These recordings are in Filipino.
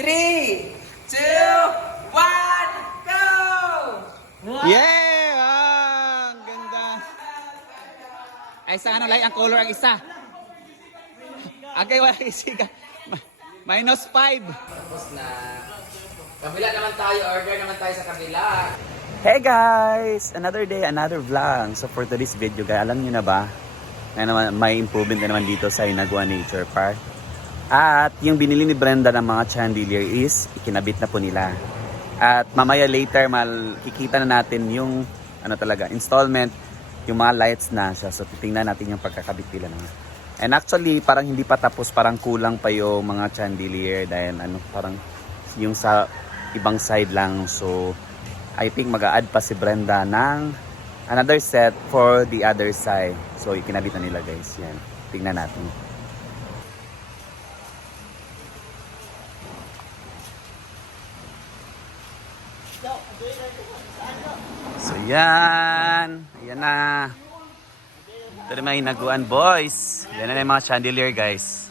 three, two, one, go! Yeah! Ah, ang ganda. Ay, sa ano lang, ang color ang isa. Agay, wala isiga. Minus 5. Tapos na. Kabila naman tayo, order naman tayo sa kabila. Hey guys! Another day, another vlog. So for today's video, guys, alam niyo na ba na naman, may improvement na naman dito sa Inagua Nature Park. At yung binili ni Brenda ng mga chandelier is ikinabit na po nila. At mamaya later, mal kikita na natin yung ano talaga, installment, yung mga lights na siya. So titingnan natin yung pagkakabit nila naman. And actually, parang hindi pa tapos, parang kulang pa yung mga chandelier dahil ano, parang yung sa ibang side lang. So, I think mag-a-add pa si Brenda ng another set for the other side. So, ikinabit na nila guys. Yan. Tingnan natin. So, yan. Yan na. Ito na mga hinaguan, boys. Yan na yung mga chandelier, guys.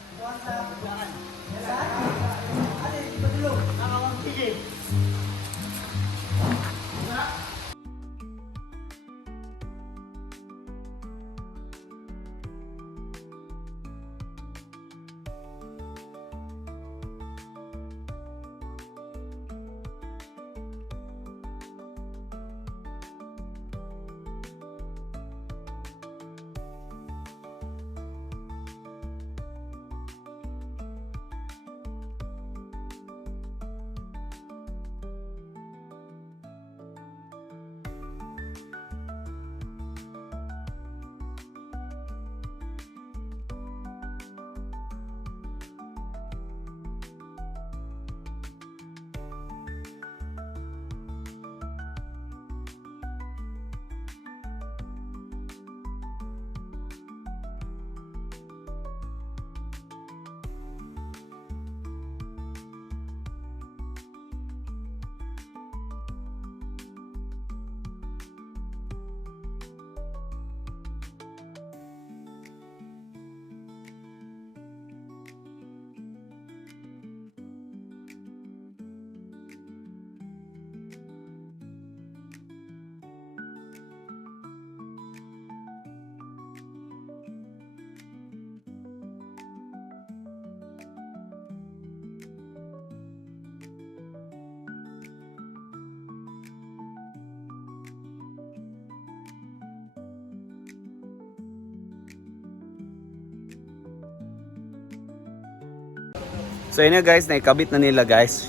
So yun guys, naikabit na nila guys.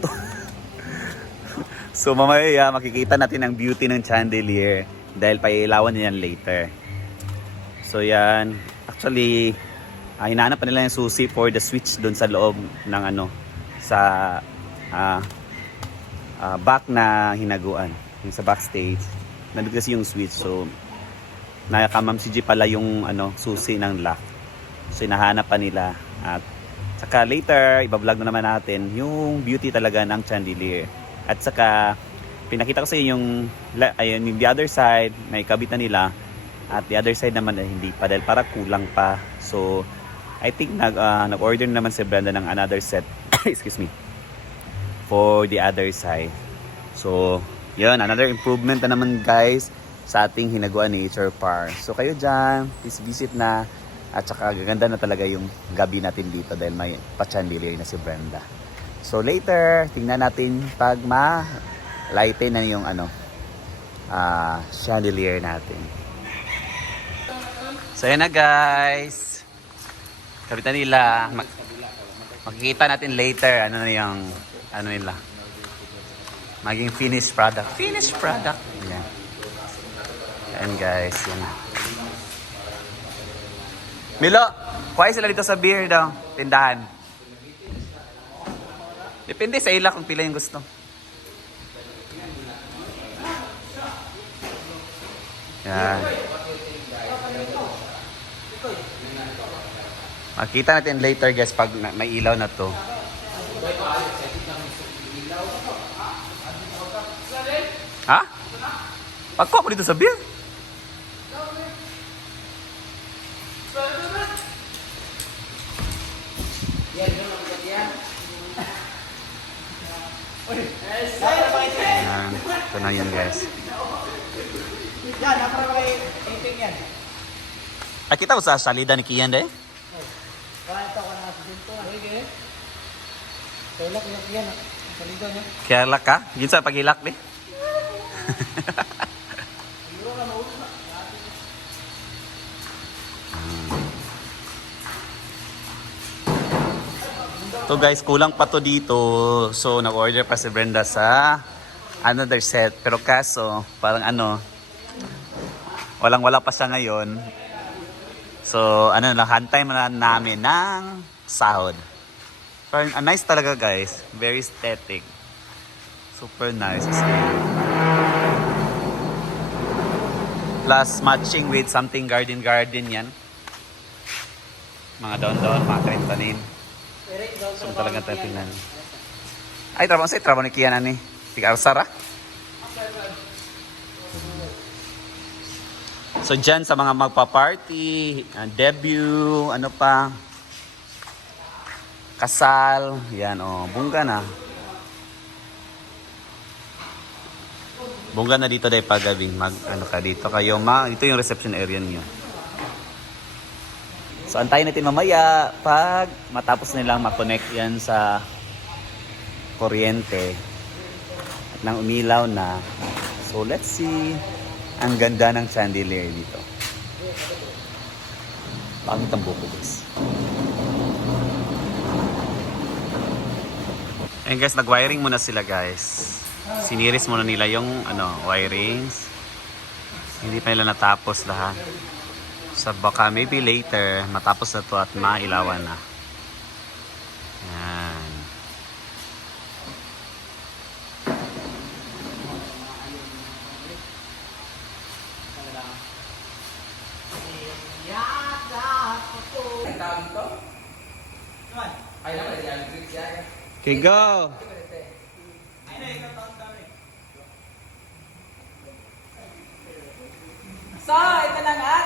so mamaya makikita natin ang beauty ng chandelier dahil pailawan niyan later. So yan, actually ah, hinahanap pa nila yung susi for the switch doon sa loob ng ano sa ah, ah, back na hinaguan, yung sa backstage. Nandun kasi yung switch so nakakamam si G pala yung ano susi ng lock. So hinahanap pa nila at Saka later, ibablog na naman natin yung beauty talaga ng chandelier. At saka, pinakita ko sa inyo yung, ayun, yung the other side, may kabit na nila. At the other side naman ay hindi pa dahil para kulang pa. So, I think nag, ah, nag-order naman si Brenda ng another set. Excuse me. For the other side. So, yun, another improvement na naman guys sa ating Hinaguan Nature Park. So, kayo dyan, please visit na. At saka gaganda na talaga yung gabi natin dito dahil may pa-chandelier na si Brenda. So later, tingnan natin pag ma-lighten na yung ano, ah chandelier natin. So yan na guys. Kapitan nila. Mag- makikita natin later ano na yung ano nila. Maging finished product. Finished product. Yan. Yan guys. Yan na. Milo, kuha sila dito sa beer daw, tindahan. Depende sa ila kung pila yung gusto. Yan. Makita natin later guys pag may ilaw na to. Ha? Pagko ako dito sa beer? Yan. Ito na yun guys. Yan, napara kay Iping yan. Ay, kita ko sa salida ni Kian deh. Kaya ito ka na sa dito. Sige. So guys, kulang pa to dito. So nag-order pa si Brenda sa another set. Pero kaso, parang ano, walang wala pa siya ngayon. So ano na, hantay na namin ng sahod. Pero ah, nice talaga guys. Very aesthetic. Super nice. Plus matching with something garden garden yan. Mga doon-doon, mga tanim-tanim. So talaga tayo tingnan. Ay, trabaho sa trabaho ni Kian ani. Tiga Arsara. So dyan sa mga magpa-party, uh, debut, ano pa, kasal, yan oh, bungga na. Bungga na dito dahil paggabi, mag ano ka dito kayo, ma, ito yung reception area niyo. So antayin natin mamaya pag matapos nilang makonect yan sa kuryente at nang umilaw na. So let's see. Ang ganda ng chandelier dito. Pangit ang buko guys. Ayun guys, nag-wiring muna sila guys. Siniris muna nila yung ano, wirings. Hindi pa nila natapos lahat. So baka maybe later matapos na to at mailawan na. Yan. Okay, go! So, ito na ang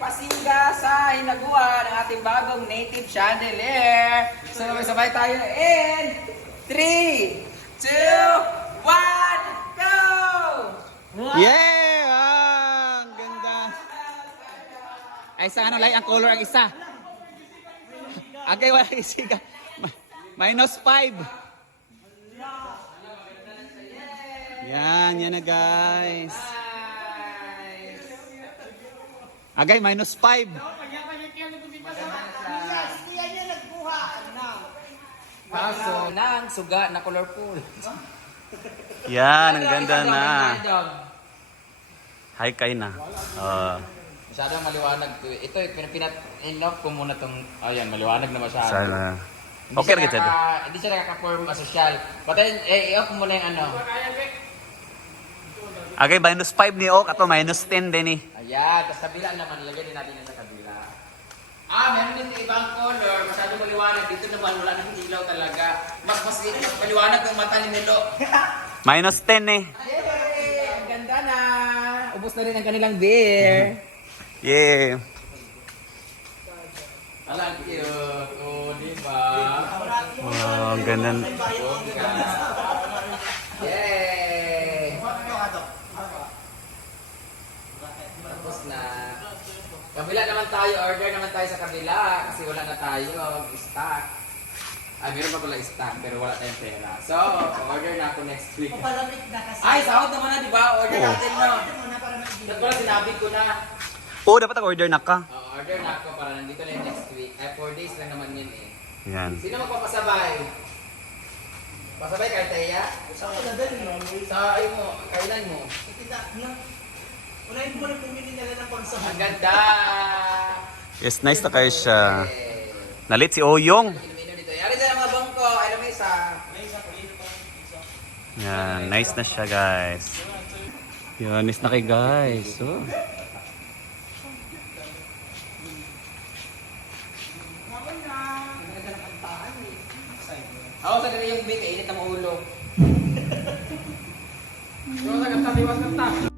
ating pasinga sa hinaguan ng ating bagong native chandelier. So, sabay-sabay tayo in 3, 2, 1, go! Yeah! Ah, ang ganda. Ay, sa ano lang ang color ang isa. Agay, wala isiga. Minus 5. Yan, yan na guys. Agay, minus 5. Kaso, ng suga na colorful. Yan, ang ganda na. Hi, kay na. Uh, Masyadong maliwanag to. Ito, pin- pinat enough ko muna tong, ayan, maliwanag na masyado. sana. Okay, rin kita. Hindi siya nakaka-form as social. Patayin, eh, i-off mo muna yung ano. Agay, minus 5 ni Ok. Ato, minus 10 din eh. Ayan, tapos kabila naman, ilagay din natin yan sa kabila. Ah, meron din ibang color, masyadong maliwanag. Dito naman, wala nang ilaw talaga. Mas, mas, mas maliwanag yung mata ni Milo. Minus 10 eh. Yay! Ang ganda na! Ubus na rin ang kanilang beer. Yeah. Alam cute. Oh, di ba? Wow, ang ganda. Yay! Tapos na. Kabila naman tayo, order naman tayo sa kabila kasi wala na tayo stock. Ay, meron pa pala stock pero wala tayong pera. So, order na ako next week. Palamig na kasi. Ay, sahod naman na, di ba? Order Oo. natin, no? Ito muna para mag Dapat pala sinabi ko na. Oo, dapat order na ka. Oh, order na ako para nandito na yung next week. Ay, 4 days lang naman yun eh. Yan. Sino magpapasabay? Pasabay kay Teya? Sa kadadali. Sa ayun mo, kailan mo? Kita na. Unahin mo na pumili nila ng konsol. Ang ganda! Yes, nice na kayo siya. Eh, Nalit si Oyong. Ilumino dito. Yari sa mga bangko. Ay, may isa. Yan, nice na siya guys. Yan, nice na kay guys. Oh. Ako sa yung bit, init ang ulo. So, sa kanta, diwas kanta.